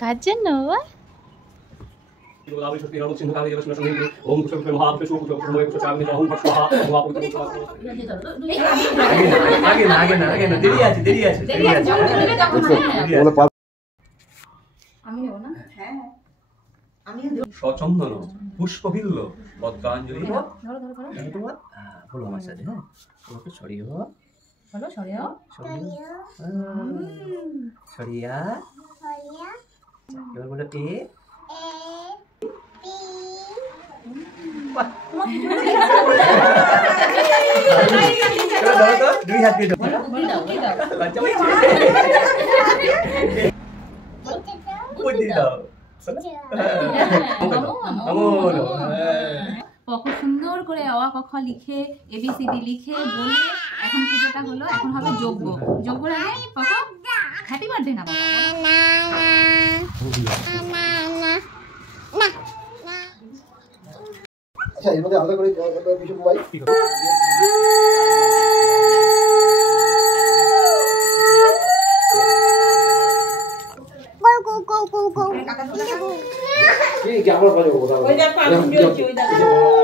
কার জন্য বাবা? সচন্দন পুষ্পবিল্ল পদ্মাঞ্জলি বলো আমার সাথে। হ্যাঁ সরি হো, বলো সরি হো, সরিয়া, এবার বলো এ দুই হাত দিয়ে দাও। কত সুন্দর করে অ ক খ লিখে এবিসিডি লিখে বলে এখন পুজোটা হলো। এখন হবে যজ্ঞ। যজ্ঞর আগে কখন হ্যাপি বার্থডে না বাবা? আচ্ছা এর মধ্যে আলাদা করে কিছু মোবাইল কি ক্যামেরা বাজে ওটা ওই দেখো আমি ভিডিও হচ্ছে ওই দেখো